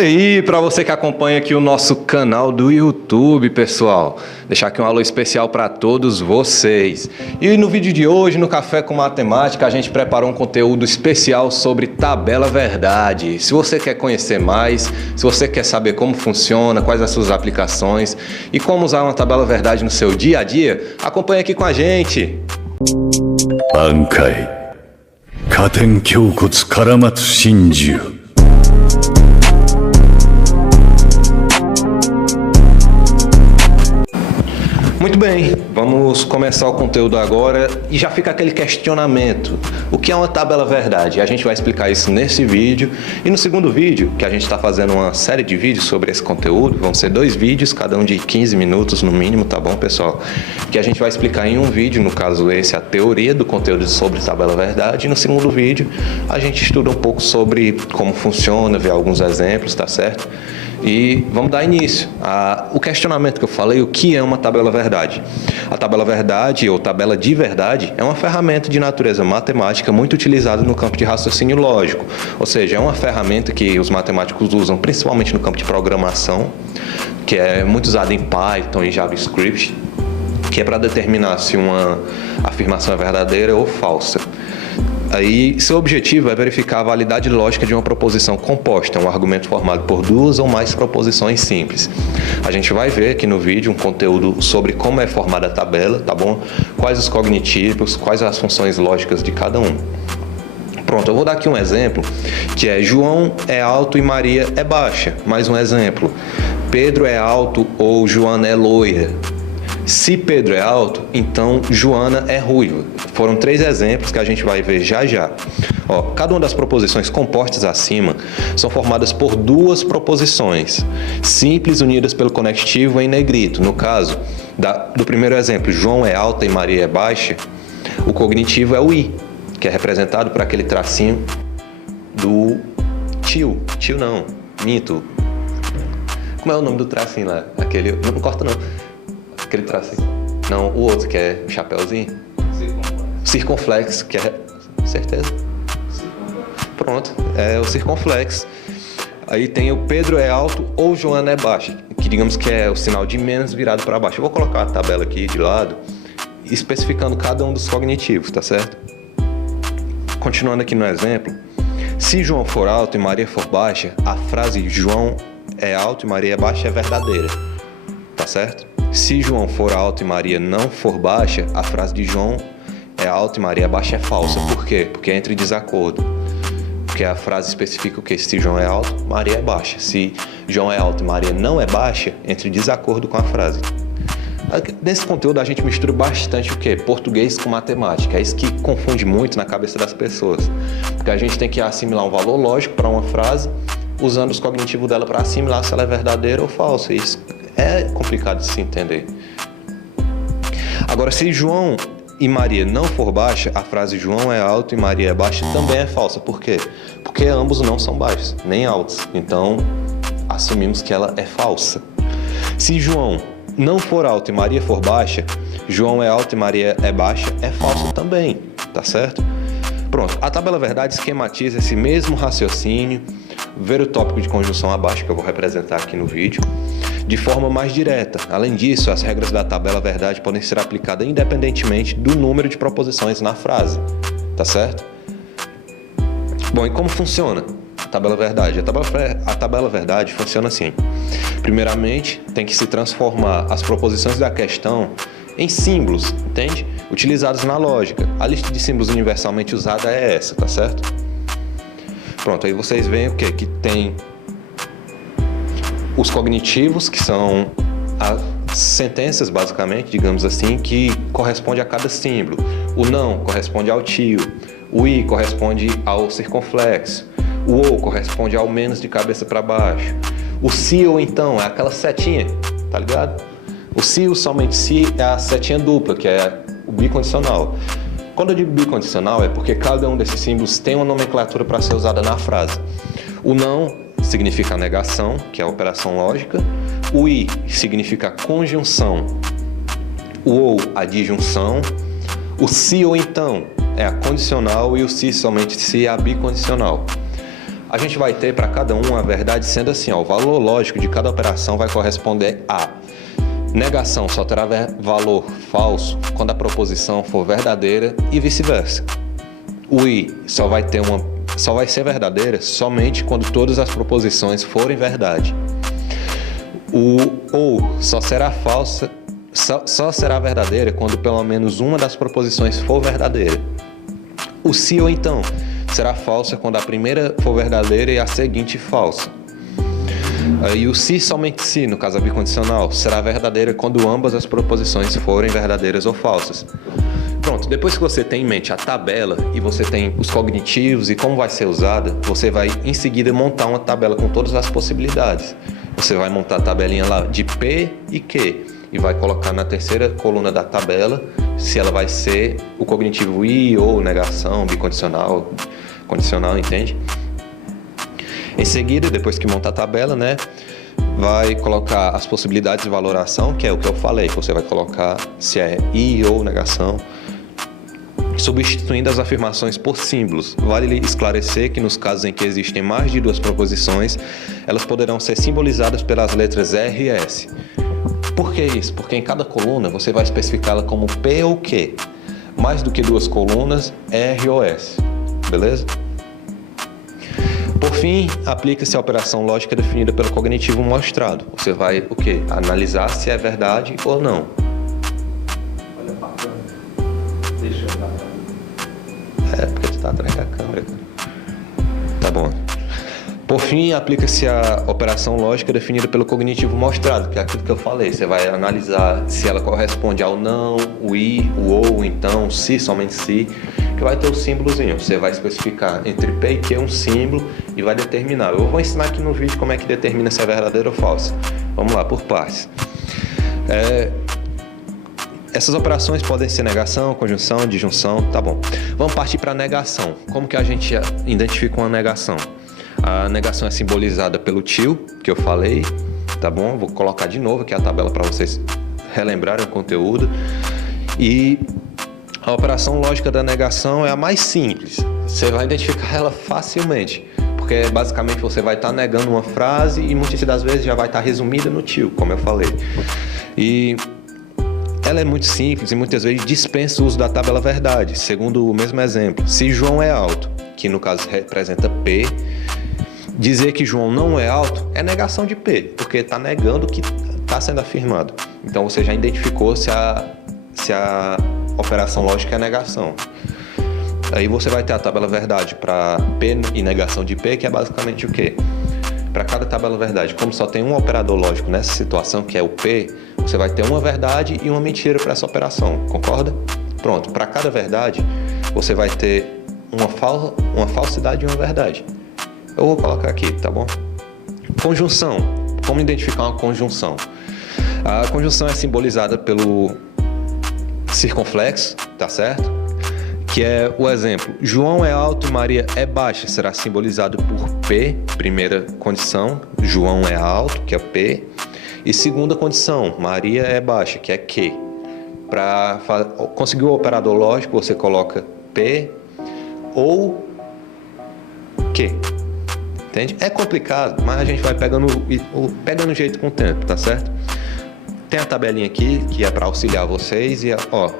E aí, para você que acompanha aqui o nosso canal do YouTube, pessoal, deixar aqui um alô especial para todos vocês. E no vídeo de hoje, no Café com Matemática, a gente preparou um conteúdo especial sobre tabela verdade. Se você quer conhecer mais, se você quer saber como funciona, quais as suas aplicações e como usar uma tabela verdade no seu dia a dia, acompanhe aqui com a gente. Bankai Katen Kyokotsu Karamatsu Shinju. Muito bem, vamos começar o conteúdo agora e já fica aquele questionamento. O que é uma tabela verdade? A gente vai explicar isso nesse vídeo e no segundo vídeo, que a gente está fazendo uma série de vídeos sobre esse conteúdo, vão ser 2 vídeos, cada um de 15 minutos no mínimo, tá bom, pessoal? Que a gente vai explicar em um vídeo, no caso esse, a teoria do conteúdo sobre tabela verdade, e no segundo vídeo a gente estuda um pouco sobre como funciona, vê alguns exemplos, tá certo? E vamos dar início ao questionamento que eu falei, o que é uma tabela verdade? A tabela verdade ou tabela de verdade é uma ferramenta de natureza matemática muito utilizada no campo de raciocínio lógico, ou seja, é uma ferramenta que os matemáticos usam principalmente no campo de programação, que é muito usada em Python e JavaScript, que é para determinar se uma afirmação é verdadeira ou falsa. Aí, seu objetivo é verificar a validade lógica de uma proposição composta, um argumento formado por 2 ou mais proposições simples. A gente vai ver aqui no vídeo um conteúdo sobre como é formada a tabela, tá bom? Quais os cognitivos, quais as funções lógicas de cada um. Pronto, eu vou dar aqui um exemplo, que é João é alto e Maria é baixa. Mais um exemplo, Pedro é alto ou Joana é loira. Se Pedro é alto, então Joana é ruiva. Foram 3 exemplos que a gente vai ver já já. Ó, cada uma das proposições compostas acima são formadas por 2 proposições simples unidas pelo conectivo em negrito. No caso do primeiro exemplo, João é alta e Maria é baixa, o cognitivo é o I, que é representado por aquele tracinho do tio. Tio não, minto. Como é o nome do tracinho lá? Aquele, não corta não. Aquele tracinho. Não, o outro que é o chapéuzinho. Circunflexo, que é... Certeza? Pronto, é o circunflexo. Aí tem o Pedro é alto ou Joana é baixa, que digamos que é o sinal de menos virado para baixo. Eu vou colocar a tabela aqui de lado, especificando cada um dos cognitivos, tá certo? Continuando aqui no exemplo, se João for alto e Maria for baixa, a frase João é alto e Maria é baixa é verdadeira, tá certo? Se João for alto e Maria não for baixa, a frase de João é alto e Maria baixa é falsa. Por quê? Porque entra em desacordo. Porque a frase especifica o quê? Se João é alto, Maria é baixa. Se João é alto e Maria não é baixa, entra em desacordo com a frase. Nesse conteúdo a gente mistura bastante o quê? Português com matemática. É isso que confunde muito na cabeça das pessoas. Porque a gente tem que assimilar um valor lógico para uma frase, usando os cognitivos dela para assimilar se ela é verdadeira ou falsa. Isso é complicado de se entender. Agora, se João e Maria não for baixa, a frase João é alto e Maria é baixa também é falsa. Por quê? Porque ambos não são baixos, nem altos. Então, assumimos que ela é falsa. Se João não for alto e Maria for baixa, João é alto e Maria é baixa é falso também, tá certo? Pronto, a tabela verdade esquematiza esse mesmo raciocínio, ver o tópico de conjunção abaixo, que eu vou representar aqui no vídeo, de forma mais direta. Além disso, as regras da tabela verdade podem ser aplicadas independentemente do número de proposições na frase, tá certo? Bom, e como funciona a tabela verdade? A tabela verdade funciona assim. Primeiramente, tem que se transformar as proposições da questão em símbolos, entende? Utilizados na lógica. A lista de símbolos universalmente usada é essa, tá certo? Pronto, aí vocês veem o quê? Que tem os cognitivos, que são as sentenças, basicamente, digamos assim, que corresponde a cada símbolo. O não corresponde ao tio, o i corresponde ao circunflexo, o ou corresponde ao menos de cabeça para baixo. O se ou então é aquela setinha, tá ligado? O se ou somente se é a setinha dupla, que é o bicondicional. Quando eu digo bicondicional é porque cada um desses símbolos tem uma nomenclatura para ser usada na frase. O não significa negação, que é a operação lógica. O i significa conjunção. O ou, a disjunção. O se ou então é a condicional e o se somente se é a bicondicional. A gente vai ter para cada um a verdade sendo assim, ó, o valor lógico de cada operação vai corresponder a negação só terá valor falso quando a proposição for verdadeira e vice-versa. O i só vai ser verdadeira somente quando todas as proposições forem verdade. O ou só será falsa, só será verdadeira quando pelo menos uma das proposições for verdadeira. O se ou então será falsa quando a primeira for verdadeira e a seguinte falsa. E o se, somente se, no caso bicondicional, será verdadeira quando ambas as proposições forem verdadeiras ou falsas. Pronto, depois que você tem em mente a tabela e você tem os cognitivos e como vai ser usada, você vai em seguida montar uma tabela com todas as possibilidades. Você vai montar a tabelinha lá de P e Q e vai colocar na terceira coluna da tabela se ela vai ser o cognitivo I ou negação, bicondicional, condicional, entende? Em seguida, depois que montar a tabela, né, vai colocar as possibilidades de valoração, que é o que eu falei, que você vai colocar se é I ou negação, substituindo as afirmações por símbolos. Vale esclarecer que nos casos em que existem mais de duas proposições, elas poderão ser simbolizadas pelas letras R e S. Por que isso? Porque em cada coluna você vai especificá-la como P ou Q. Mais do que duas colunas, R ou S. Beleza? Por fim, aplica-se a operação lógica definida pelo cognitivo mostrado. Você vai o quê? Analisar se é verdade ou não. Olha pra câmera. Deixa eu dar. É, porque tu tá atrás da câmera, cara. Tá bom. Por fim, aplica-se a operação lógica definida pelo cognitivo mostrado, que é aquilo que eu falei. Você vai analisar se ela corresponde ao não, o i, o ou, então, se, somente se, que vai ter o símbolozinho. Você vai especificar entre P e Q um símbolo e vai determinar. Eu vou ensinar aqui no vídeo como é que determina se é verdadeiro ou falso. Vamos lá, por partes. Essas operações podem ser negação, conjunção, disjunção, tá bom. Vamos partir para a negação. Como que a gente identifica uma negação? A negação é simbolizada pelo tio, que eu falei, tá bom? Vou colocar de novo aqui a tabela para vocês relembrarem o conteúdo. E a operação lógica da negação é a mais simples. Você vai identificar ela facilmente, porque basicamente você vai estar negando uma frase e muitas das vezes já vai estar resumida no tio, como eu falei. E ela é muito simples e muitas vezes dispensa o uso da tabela verdade, segundo o mesmo exemplo. Se João é alto, que no caso representa P, dizer que João não é alto é negação de P, porque está negando o que está sendo afirmado. Então você já identificou se a operação lógica é negação. Aí você vai ter a tabela verdade para P e negação de P, que é basicamente o quê? Para cada tabela verdade, como só tem um operador lógico nessa situação, que é o P, você vai ter uma verdade e uma mentira para essa operação, concorda? Pronto, para cada verdade, você vai ter uma falsidade e uma verdade. Eu vou colocar aqui, tá bom? Conjunção. Como identificar uma conjunção? A conjunção é simbolizada pelo circunflexo, tá certo? Que é o exemplo. João é alto, Maria é baixa. Será simbolizado por P, primeira condição. João é alto, que é P. E segunda condição, Maria é baixa, que é Q. Para conseguir o operador lógico, você coloca P ou Q. Entende? É complicado, mas a gente vai pegando jeito com o tempo, tá certo? Tem a tabelinha aqui, que é para auxiliar vocês. E, ó,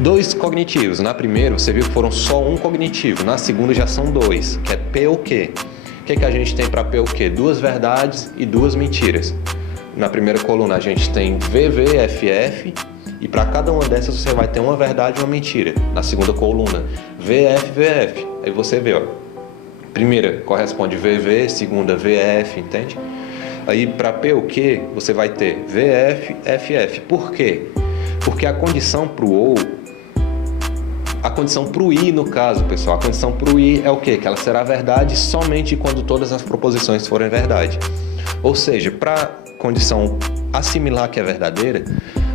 dois cognitivos. Na primeira, você viu que foram só um cognitivo. Na segunda, já são dois, que é P ou Q. O que a gente tem para P ou Q? Duas verdades e duas mentiras. Na primeira coluna, a gente tem VV, FF. E para cada uma dessas, você vai ter uma verdade e uma mentira. Na segunda coluna, VF, VF. Aí você vê, ó. Primeira corresponde VV, segunda VF, entende? Aí para P ou Q, você vai ter VF, FF. Por quê? Porque a condição para o ou, a condição para o I no caso, pessoal, a condição para o I é o quê? Que ela será verdade somente quando todas as proposições forem verdade. Ou seja, para a condição assimilar que é verdadeira,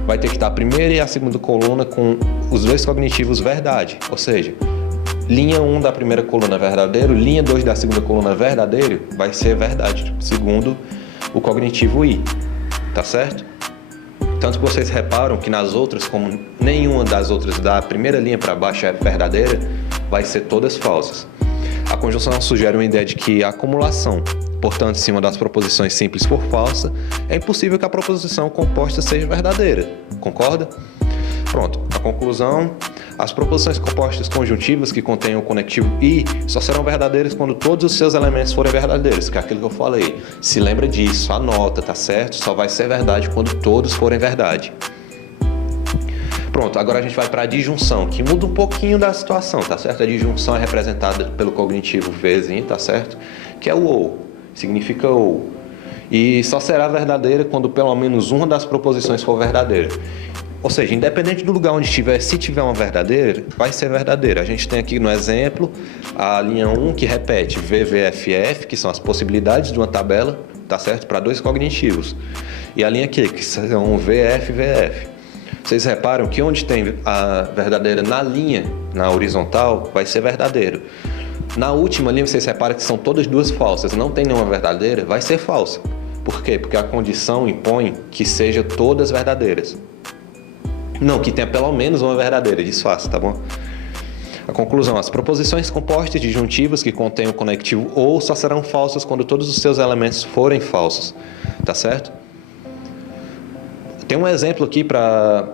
vai ter que estar a primeira e a segunda coluna com os dois cognitivos verdade. Ou seja, linha 1 da primeira coluna verdadeiro, linha 2 da segunda coluna verdadeiro, vai ser verdade, segundo o cognitivo I, tá certo? Tanto que vocês reparam que nas outras, como nenhuma das outras da primeira linha para baixo é verdadeira, vai ser todas falsas. A conjunção sugere uma ideia de que a acumulação, portanto, em cima das proposições simples por falsa, é impossível que a proposição composta seja verdadeira. Concorda? Pronto, a conclusão: as proposições compostas conjuntivas que contêm o conectivo e só serão verdadeiras quando todos os seus elementos forem verdadeiros, que é aquilo que eu falei. Se lembra disso, anota, tá certo? Só vai ser verdade quando todos forem verdade. Pronto, agora a gente vai para a disjunção, que muda um pouquinho da situação, tá certo? A disjunção é representada pelo cognitivo vezinho, tá certo? Que é o ou, significa ou. E só será verdadeira quando pelo menos uma das proposições for verdadeira. Ou seja, independente do lugar onde estiver, se tiver uma verdadeira, vai ser verdadeira. A gente tem aqui no exemplo a linha 1 que repete VVFF, que são as possibilidades de uma tabela, tá certo? Para dois cognitivos. E a linha Q, que são VF e VF. Vocês reparam que onde tem a verdadeira na linha, na horizontal, vai ser verdadeiro. Na última linha, vocês reparam que são todas duas falsas. Não tem nenhuma verdadeira, vai ser falsa. Por quê? Porque a condição impõe que sejam todas verdadeiras. Não, que tenha pelo menos uma verdadeira, disfarce, tá bom? A conclusão: as proposições compostas disjuntivas que contêm o conectivo ou só serão falsas quando todos os seus elementos forem falsos, tá certo? Tem um exemplo aqui para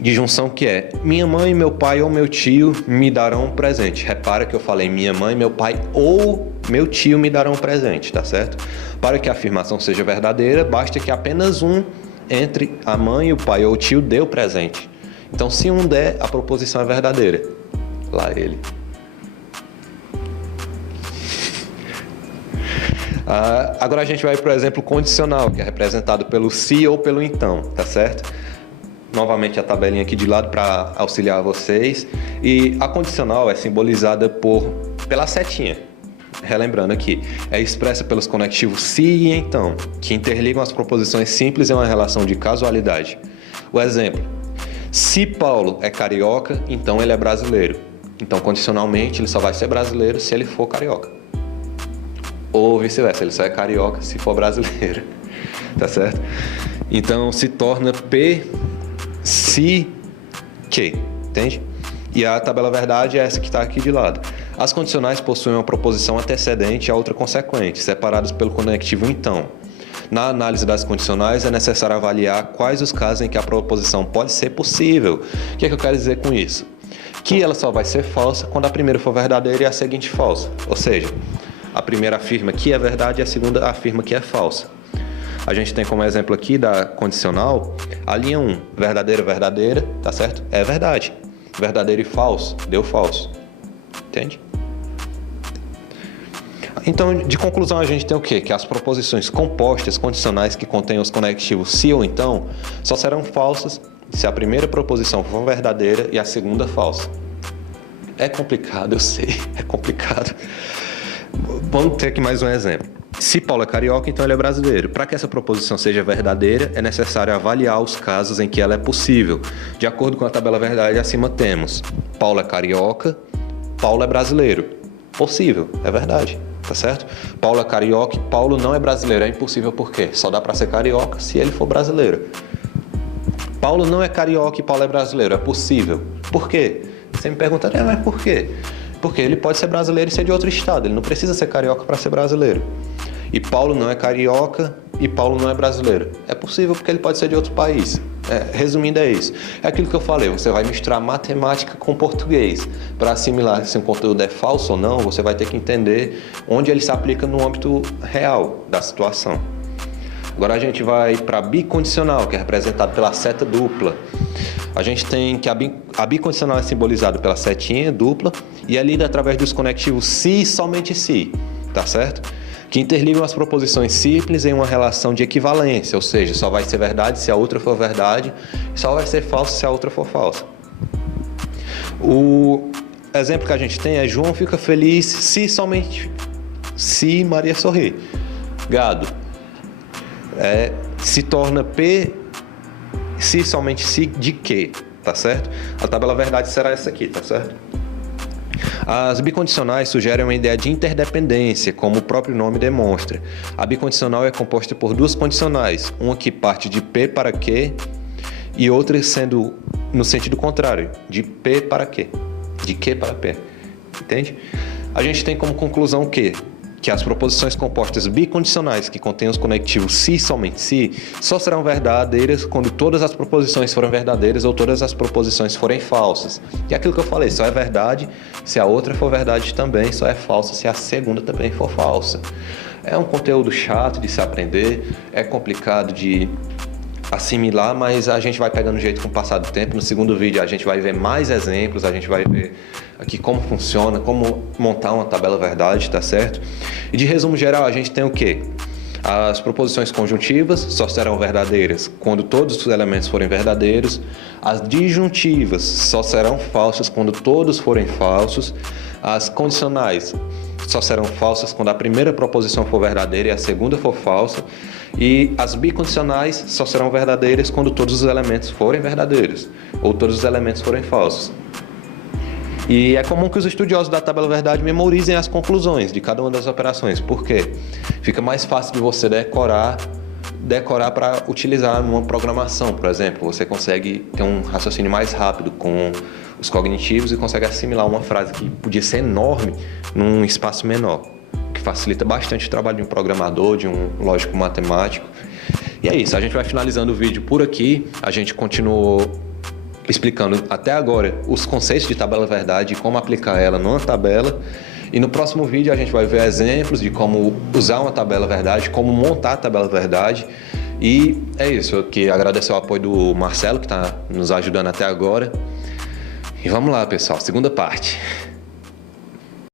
disjunção que é: minha mãe, meu pai ou meu tio me darão um presente. Repara que eu falei minha mãe, meu pai ou meu tio me darão um presente, tá certo? Para que a afirmação seja verdadeira, basta que apenas um entre a mãe, o pai ou o tio dê o presente. Então, se um der, a proposição é verdadeira. Lá ele. Agora a gente vai para o exemplo condicional, que é representado pelo se ou pelo então, tá certo? Novamente a tabelinha aqui de lado para auxiliar vocês. E a condicional é simbolizada pela setinha. Relembrando aqui, é expressa pelos conectivos se e então, que interligam as proposições simples em uma relação de casualidade. O exemplo: se Paulo é carioca, então ele é brasileiro. Então, condicionalmente, ele só vai ser brasileiro se ele for carioca. Ou vice-versa, ele só é carioca se for brasileiro. Tá certo? Então, se torna P, se, que. Entende? E a tabela verdade é essa que está aqui de lado. As condicionais possuem uma proposição antecedente e a outra consequente, separadas pelo conectivo então. Na análise das condicionais, é necessário avaliar quais os casos em que a proposição pode ser possível. O que é que eu quero dizer com isso? Que ela só vai ser falsa quando a primeira for verdadeira e a seguinte falsa. Ou seja, a primeira afirma que é verdade e a segunda afirma que é falsa. A gente tem como exemplo aqui da condicional a linha 1, verdadeira, verdadeira, tá certo? É verdade. Verdadeiro e falso, deu falso. Entende? Então, de conclusão, a gente tem o quê? Que as proposições compostas condicionais que contêm os conectivos se ou então só serão falsas se a primeira proposição for verdadeira e a segunda falsa. É complicado, eu sei, é complicado. Vamos ter aqui mais um exemplo. Se Paulo é carioca, então ele é brasileiro. Para que essa proposição seja verdadeira, é necessário avaliar os casos em que ela é possível. De acordo com a tabela verdade, acima temos: Paulo é carioca, Paulo é brasileiro. Possível, é verdade, tá certo? Paulo é carioca e Paulo não é brasileiro. É impossível por quê? Só dá para ser carioca se ele for brasileiro. Paulo não é carioca e Paulo é brasileiro. É possível. Por quê? Você me pergunta, mas por quê? Porque ele pode ser brasileiro e ser de outro estado. Ele não precisa ser carioca para ser brasileiro. E Paulo não é carioca e Paulo não é brasileiro. É possível porque ele pode ser de outro país. Resumindo, é isso. É aquilo que eu falei, você vai misturar matemática com português. Para assimilar se um conteúdo é falso ou não, você vai ter que entender onde ele se aplica no âmbito real da situação. Agora a gente vai para a bicondicional, que é representado pela seta dupla. A gente tem que a bicondicional é simbolizada pela setinha dupla e é lida através dos conectivos se e somente se, tá certo? Que interligam as proposições simples em uma relação de equivalência, ou seja, só vai ser verdade se a outra for verdade, e só vai ser falso se a outra for falsa. O exemplo que a gente tem é: João fica feliz se Maria sorrir. Gado. Se torna P se somente se de que, tá certo? A tabela verdade será essa aqui, tá certo? As bicondicionais sugerem uma ideia de interdependência, como o próprio nome demonstra. A bicondicional é composta por duas condicionais, uma que parte de P para Q e outra sendo no sentido contrário, de P para Q, de Q para P. Entende? a gente tem como conclusão que as proposições compostas bicondicionais que contêm os conectivos se e somente se só serão verdadeiras quando todas as proposições forem verdadeiras ou todas as proposições forem falsas. E aquilo que eu falei, só é verdade se a outra for verdade também, só é falsa se a segunda também for falsa. É um conteúdo chato de se aprender, é complicado de assimilar, mas a gente vai pegando jeito com o passar do tempo. No segundo vídeo a gente vai ver mais exemplos, a gente vai ver aqui como funciona, como montar uma tabela verdade, tá certo? E de resumo geral, a gente tem o quê? As proposições conjuntivas só serão verdadeiras quando todos os elementos forem verdadeiros. As disjuntivas só serão falsas quando todos forem falsos. As condicionais só serão falsas quando a primeira proposição for verdadeira e a segunda for falsa. E as bicondicionais só serão verdadeiras quando todos os elementos forem verdadeiros ou todos os elementos forem falsos. E é comum que os estudiosos da tabela verdade memorizem as conclusões de cada uma das operações. Por quê? Fica mais fácil de você decorar para utilizar numa programação, por exemplo. Você consegue ter um raciocínio mais rápido com os cognitivos e consegue assimilar uma frase que podia ser enorme num espaço menor, que facilita bastante o trabalho de um programador, de um lógico matemático. E é isso, a gente vai finalizando o vídeo por aqui. A gente continuou explicando até agora os conceitos de tabela verdade e como aplicar ela numa tabela. E no próximo vídeo a gente vai ver exemplos de como usar uma tabela verdade, como montar a tabela verdade. E é isso, eu queria agradecer o apoio do Marcelo, que está nos ajudando até agora. E vamos lá, pessoal, segunda parte.